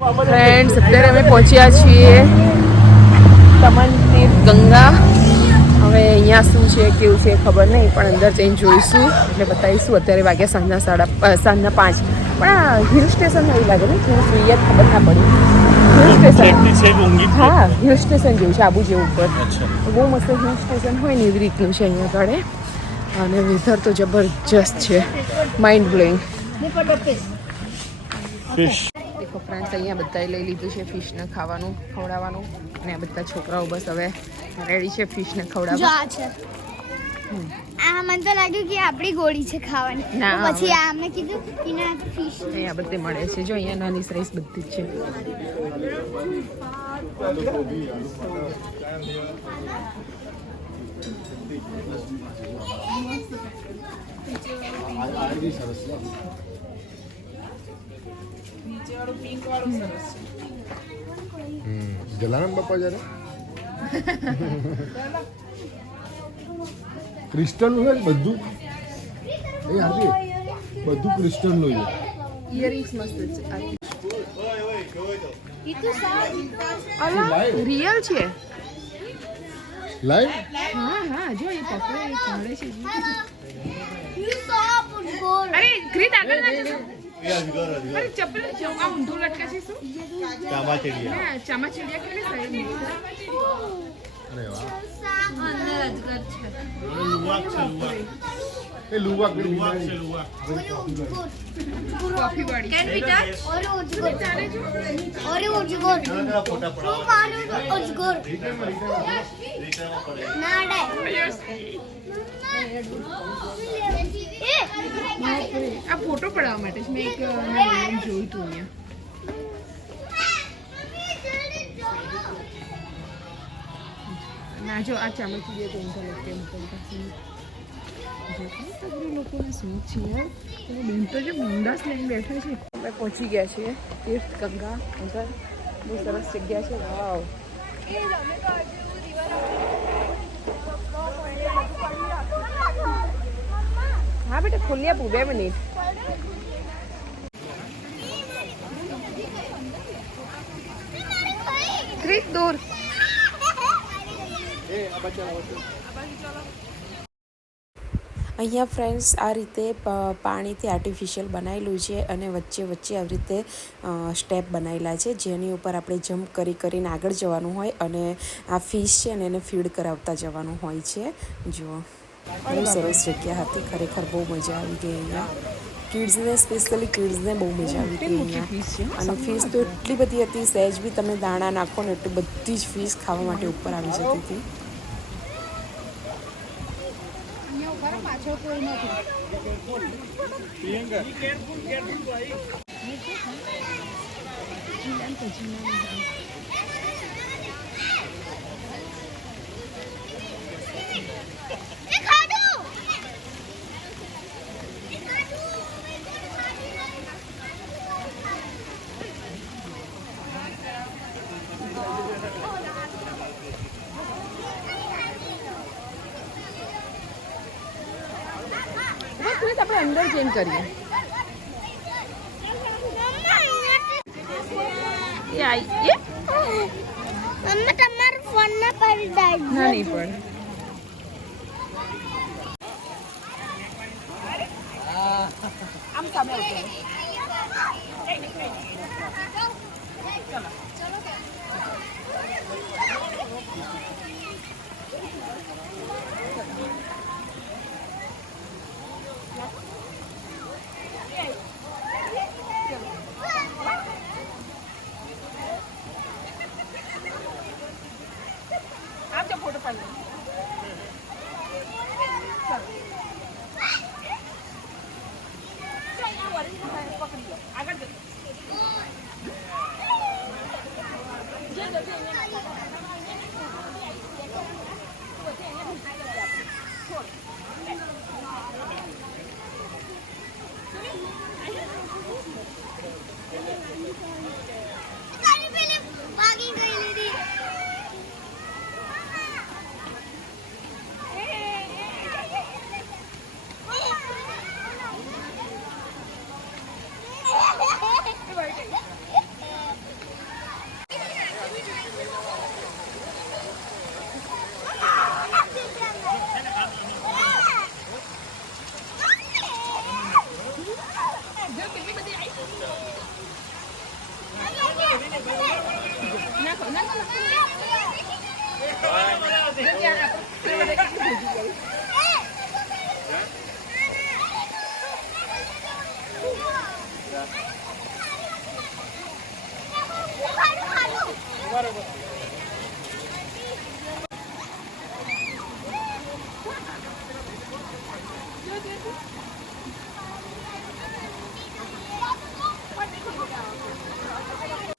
Friends અત્યારે અમે પહોંચ્યા છીએ તમન ગંગા. હવે અહીંયા શું છે કેવું છે ખબર નહીં, પણ અંદર જઈને જોઈશું એટલે બતાવીશું. અત્યારે વાગ્યા સાંજના 5:30. પણ આ હિલ સ્ટેશન એવું લાગે ને, થોડું સુઈયા ખબર ના પડી. હિલ સ્ટેશન, હા હિલ સ્ટેશન જેવું છે, આબુ જેવું ઉપર. બહુ મસ્ત હિલ સ્ટેશન હોય ને એવી રીતનું છે અહીંયા આગળ. અને વેધર તો જબરજસ્ત છે, માઇન્ડ બ્લોઈંગ. દેખો ફ્રેન્ડ્સ, અહીંયા બધાએ લઈ લીધું છે ફિશને ખાવાનું, ખવડાવવાનું. અને આ બધા છોકરાઓ બસ હવે રેડી છે ફિશને ખવડાવવા. આ મને તો લાગ્યું કે આપણી ગોળી છે ખાવાની. ના, પછી આ અમને કીધું કે ના ફિશ અહીંયા બધે મળે છે. જો અહીંયા નાની સાઈઝ બધી જ છે. જલારામ બાપા જયારે ક્રિસ્ટલ નું છે બધું, એ હાજી બધું ક્રિસ્ટલ નું છે. ઇયરિંગ્સ મસ્ત છે. રિયલ છે. લાઈવ હા હા, જો એ પકડે કાઢે છે. અરે ક્રીત આગળ ના જશો. અરે ચપ્પલ આ ઊંધું લટકે છે શું? ચામાચીડિયા. ચામાચીડિયા કેવી સાઈડ? અરે વાહ, અંદર અજગર છે. એ લુવા કોફી વાળી. Can be touch? ઓરે અજગર ચાલે છે. ઓરે અજગર. શું મારું અજગર? ના ડે. આ ફોટો પડાવવા માટે જ મેં એક જોયું હતું અહીંયા. ના જો આ ચામચીડિયા તો ઊંધા લટકે લોકોને શું છે યાર. બેન તો જો બિંદાસ લઈને બેઠા છે. આપણે પહોંચી ગયા છીએ તીર્થ ગંગા અંદર. બહુ સરસ જગ્યા છે. વાવ. हाँ बेटा खोलिए आपू 2 मिनट. क्रिक दूर. અહીંયા ફ્રેન્ડ્સ આ રીતે પાણીથી આર્ટિફિશિયલ બનાવેલું છે અને વચ્ચે વચ્ચે આવી રીતે સ્ટેપ બનાવેલા છે, જેની ઉપર આપણે જમ્પ કરીને આગળ જવાનું હોય અને આ ફિશ છે ને એને ફીડ કરાવતા જવાનું હોય છે. જુઓ, બહુ સરસ જગ્યા હતી ખરેખર. બહુ મજા આવી ગઈ અહીંયા. કિડ્સને સ્પેશિયલી કિડ્સને બહુ મજા આવી ગઈ અહીંયા. અને ફિશ તો એટલી બધી હતી, સહેજ બી તમે દાણા નાખો ને એટલી બધી જ ફિશ ખાવા માટે ઉપર આવી જતી હતી. પાછળ કોઈ નથી. આપણે અંદર ચેન્જ કરીએ. તમારા ફોનમાં પડી જાય. ના નહીં પણ આમ સામે આવશે. ફોટો પાડી પકડી લો. આગળ ભાગી ગઈ લીધી.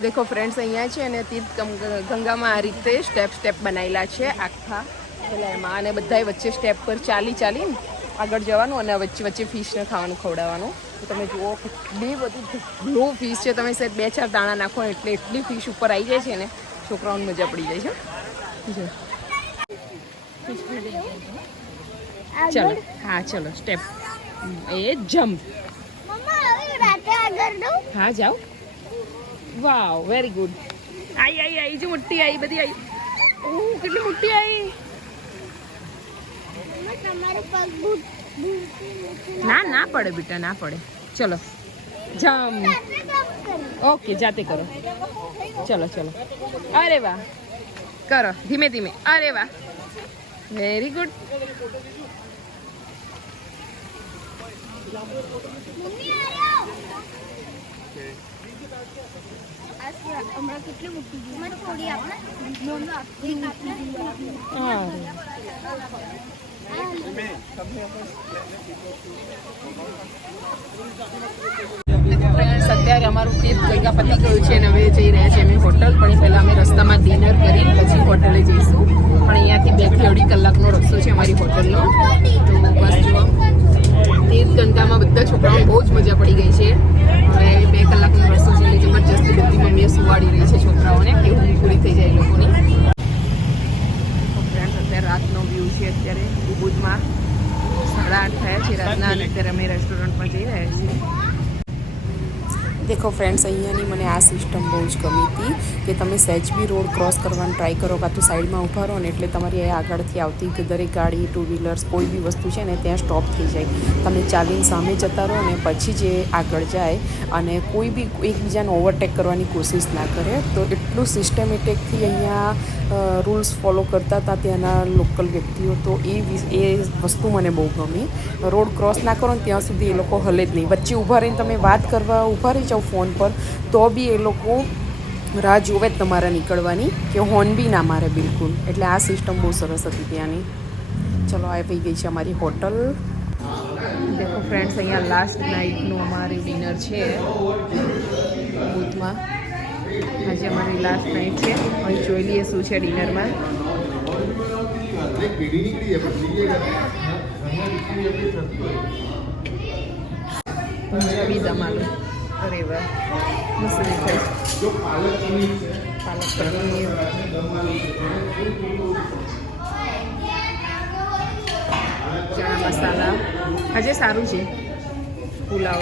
દેખો ફ્રેન્ડ્સ, અહીંયા છે અને તીર્થ ગંગામાં આ રીતે સ્ટેપ બનાવેલા છે આખા એટલે એમાં, અને બધાય વચ્ચે સ્ટેપ પર ચાલીને આગળ જવાનું અને વચ્ચે ફિશને ખાવાનું ખવડાવવાનું. તો તમે જુઓ કેટલી બધી લો ફિશ છે. તમે સાહેબ 2-4 દાણા નાખો એટલે એટલી ફિશ ઉપર આવી જાય છે ને, છોકરાઓને મજા પડી જાય છે. ચલો, હા ચલો, સ્ટેપ એ જમ્પ. હા જાઓ. વાવ, વેરી ગુડ. આઈ જો મોટી આવી, બધી આવી. ઓહ, કેટલી મોટી આવી. ના પડે બેટા, ના પડે. ચલો જમ્પ. ઓકે, જાતે કરો. ચલો. અરે વાહ, કરો ધીમે. અરે વાહ, વેરી ગુડ. હમણાં કેટલી મૂકી મને થોડી આપણે અત્યારે અમારું તીર્થ ગંગા પતી ગયું છે અને હવે જઈ રહ્યા છે અમે હોટલ. પણ પહેલાં અમે રસ્તામાં ડિનર કરી પછી હોટલે જઈશું. પણ અહીંયાથી 2 થી 2.5 કલાકનો રસ્તો છે અમારી હોટલનો. તો બસ જુઓ, તીર્થ ગંગામાં બધા છોકરાઓને બહુ જ મજા પડી ગઈ છે. હવે 2 કલાકનો રસ્તો છે એટલે જબરજસ્તી બધી મમ્મીઓ સુવાડી રહી છે છોકરાઓને કે ઊંઘ પૂરી થઈ જાય એ લોકોની. ફ્રેન્ડ્સ, અત્યારે રાતનો વ્યૂ છે. અત્યારે ઉબુદમાં 8:30 થયા છે રાતના અને અત્યારે અમે રેસ્ટોરન્ટમાં જઈ રહ્યા છીએ. દેખો ફ્રેન્ડ્સ, અહીંયાની મને આ સિસ્ટમ બહુ જ ગમી હતી કે તમે સહેજ બી રોડ ક્રોસ કરવાનું ટ્રાય કરો કાં તો સાઈડમાં ઊભા રહો ને એટલે તમારી આગળથી આવતી દરેક ગાડી, 2 વ્હીલર્સ, કોઈ બી વસ્તુ છે ને ત્યાં સ્ટોપ થઈ જાય. તમે ચાલીને સામે જતા રહો ને પછી જે આગળ જાય અને કોઈ બી એકબીજાને ઓવરટેક કરવાની કોશિશ ના કરે. તો એટલું સિસ્ટમેટિકથી અહીંયા રૂલ્સ ફોલો કરતા હતા ત્યાંના લોકલ વ્યક્તિઓ. તો એ વસ્તુ મને બહુ ગમી. રોડ ક્રોસ ના કરો ને ત્યાં સુધી એ લોકો હલે જ નહીં. વચ્ચે ઊભા રહીને તમે વાત કરવા ઊભા રહી જાઓ ફોન પર તો બી એ લોકો રાહ જોવે જ તમારા નીકળવાની, કે હોર્ન બી ના મારે બિલકુલ. એટલે આ સિસ્ટમ બહુ સરસ હતી ત્યાંની. ચલો, આવી ગઈ છે અમારી હોટલ. દેખો ફ્રેન્ડ્સ, અહીંયા લાસ્ટ નાઇટનું અમારું ડિનર છે બુથમાં. આજે અમારી લાસ્ટ નાઇટ છે. હવે જોઈ લઈએ શું છે ડિનરમાં. પંજાબી દમ આલુ. અરે વાહ, મસ્ત દેખાય. પાલક પનીર, ચણા મસાલા. આજે સારું છે. પુલાવ,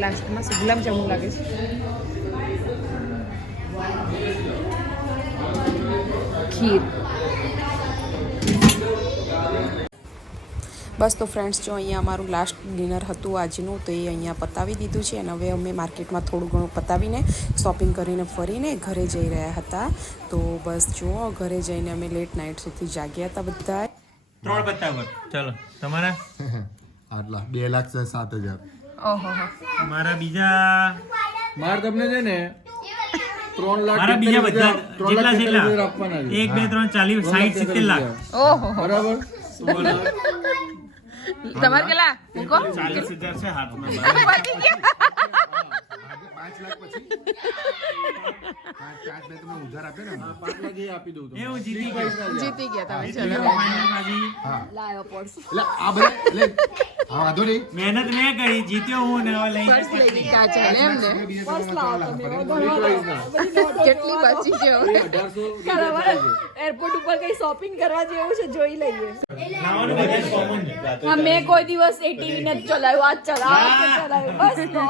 લાસ્ટમાં ગુલાબજામુન લાગે છે. ખીર. બસ તો ફ્રેન્ડ્સ, જો અહીંયા અમારું લાસ્ટ ડિનર હતું આજનું, તો એ અહીંયા પતાવી દીધું છે. અને હવે અમે માર્કેટમાં થોડું ઘણું પતાવીને શોપિંગ કરીને ફરીને ઘરે જઈ રહ્યા હતા. તો બસ જુઓ, ઘરે જઈને અમે લેટ નાઇટ સુધી જાગ્યા હતા બધા. 3 બતાવો. ચલો તમારા આટલા 2,07,000. ઓહો, મારા બીજા માર તમને છે ને 3 લાખ મારા બીજા બધા જેટલા 1 2 3 40 60 70 લાખ. ઓહો, બરાબર. તમારે કેટલા મૂકો? 40,000 છે હાથમાં. 5 લાખ પછી 5 મેં તમને ઉધાર આપ્યો ને, 5 લાખ એ આપી દઉં. એ હું જીતી ગયો. જીતી ગયા તમે. ચલો ચલો, ફાઇનલ બાજી. લાયો પર્સ. એટલે આ બધા એટલે હા વાંધો નહીં. મહેનત મેં કરી, જીત્યો હું ને હવે લઈ પર્સ લઈ ગઈ કાચા ને એમને. કેટલી બચી છે હવે? એરપોર્ટ ઉપર કઈ શોપિંગ કરવા જેવું છે, જોઈ લઈએ. ખાવાનું બધું કોમન છે. મેં કોઈ દિવસ એટીવી નથી ચલાવ્યું, આજ ચલાવ્યું બસ. તો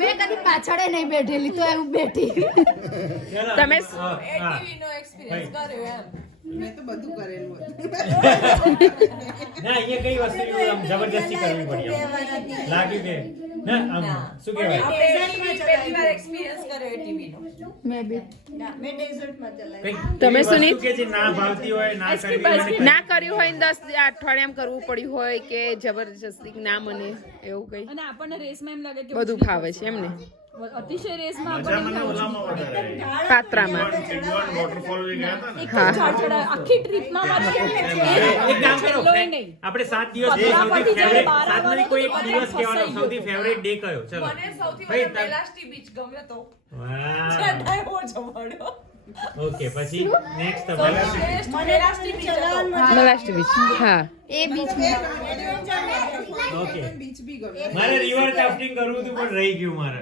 મેં કદી પાછળ નહીં બેઠેલી, તો હું બેઠી. તમે એટીવી નો એક્સપિરિયન્સ કર્યો એમ. મેં તો બધું કરેલું હતું. ના અહીંયા કઈ વસ્તુ આમ જબરજસ્તી કરવી પડી આમ. લાગ્યું કે ના આમ શું કહેવાય પહેલી વાર એક્સપિરિયન્સ કર્યો એ ટીવીનો. મેં બી મેં ડેઝર્ટમાં ચલાવ્યું. કંઈક તમે વસ્તુ સુનિત? કે જે ના ભાવતી હોય ના કરવી હોય ને ના કર્યું હોય ને 10 અઠવાડિયામાં કરવું પડ્યું હોય કે જબરજસ્તી ના મને એવું કઈ અને આપણને રેસમાં એમ લાગે કે બધું ફાવે છે એમને અતિશય રેસમાં મજા આપણને મને ઓલામાં વધારે પાત્રામાં વોટરફોલ લઈ ગયા હતા ને એક જ ઝાડ ચડાય આખી ટ્રીપમાં મારે એક કામ કરો છેલ્લોય નહીં. આપણે 7 દિવસ જે પતલા સૌથી પડી જાય, ફેવરેટ બાર 7 માંથી કોઈ એક વાગે દિવસ કહેવાનો ફસાઈ સૌથી ગયો. ફેવરેટ ડે કયો ચલો મને સૌથી ભાઈ, વધારે બેલાસ્ટી બીચ ગમ્યો તો. વાહ ડાયો જમાડ્યો. ઓકે પછી નેક્સ્ટ મને બેલાસ્ટી બીચ હતો. મહારાષ્ટ્ર બીચ હા એ બીચમાં ઓકે બીચ બી ગમે. મારે રિવર રાફ્ટિંગ કરવું હતું પણ રહી ગયું મારે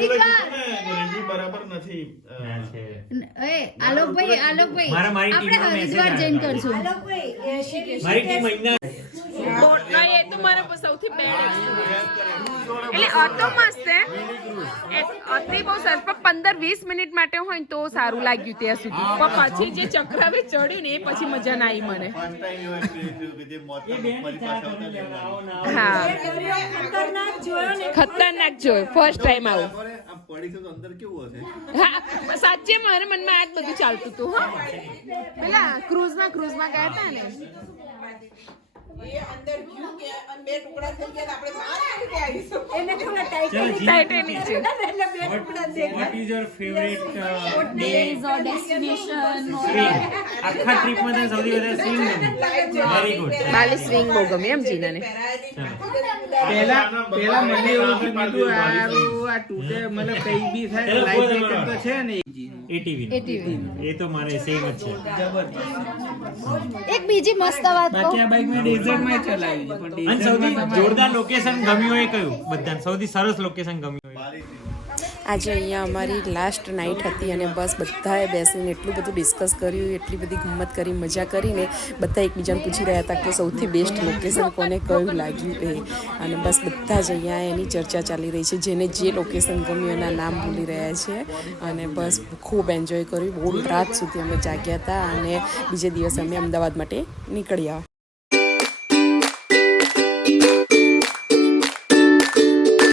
રિવ્યુ બરાબર નથી ના છે. આલોકભાઈ મારા મારી ટીમનો મેસેજ આવ્યો હતો. મારી ટીમ મહિના બોટના એ તો મારા સૌથી બેડ એટલે અતો મસ્ત હે અતિ બહુ સરસ પણ 15-20 મિનિટ માટે હોય ને તો સારું લાગ્યું ત્યાં સુધી પણ પછી જે ચક્રાવે ચડ્યું ને એ પછી મજા ના આવી મને ફર્સ્ટ ટાઈમ એવો experience થયો કે જે મોતના મારી પાસે આવતા જ એવું હા ખતરનાક જોયું ફર્સ્ટ ટાઈમ આવું લાગે. આમ પડી છે તો અંદર કેવું હશે હા સાચે મારા મનમાં આ જ બધું ચાલતું હતું હા પેલા ક્રૂઝમાં ગયા હતા ને એ અંદર ગયું કે અને બે ટુકડા થઈ ગયા તો આપણે બહાર આવી રીતે આવીશું. એને થોડા ટાઈટ ચલો જી ટાઇટેનિક છે એટલે બે ટુકડા થઈ ગયા. What is your favourite day days or destination swing આખા ટ્રીપમાં તને સૌથી વધારે સ્વિંગ ગમ્યું વેરી ગુડ બાલી સ્વિંગ બહુ ગમે એમ જીનાને પેલા મને એવું થયું હતું આ તૂટે મતલબ કઈ બી થાય ચલો, લાઈફ બોલો, જેકેટ તો બોલો. છે ને એટીવી એ તો મારે સેમ જ છે એક બીજી મસ્ત વાત બાકી આ બાઈક મેં ડેઝર્ટમાં ચલાવી છે પણ અને સૌથી ડેઝર્ટમાં જોરદાર લોકેશન ગમ્યું હોય કયું બધાને સૌથી સરસ લોકેશન ગમ્યું હોય આજે અહીંયા અમારી લાસ્ટ નાઇટ હતી અને બસ બધાએ બેસીને એટલું બધું ડિસ્કસ કર્યું એટલી બધી ગમ્મત કરી મજા કરીને બધા એકબીજાને પૂછી રહ્યા હતા કે સૌથી બેસ્ટ લોકેશન કોને કયું લાગ્યું એ અને બસ બધા જ અહીંયા એની ચર્ચા ચાલી રહી છે જેને જે લોકેશન ગમ્યું એના નામ ભૂલી રહ્યા છે અને બસ ખૂબ એન્જોય કર્યું બહુ રાત સુધી અમે જાગ્યા હતા અને બીજે દિવસે અમે અમદાવાદ માટે નીકળ્યા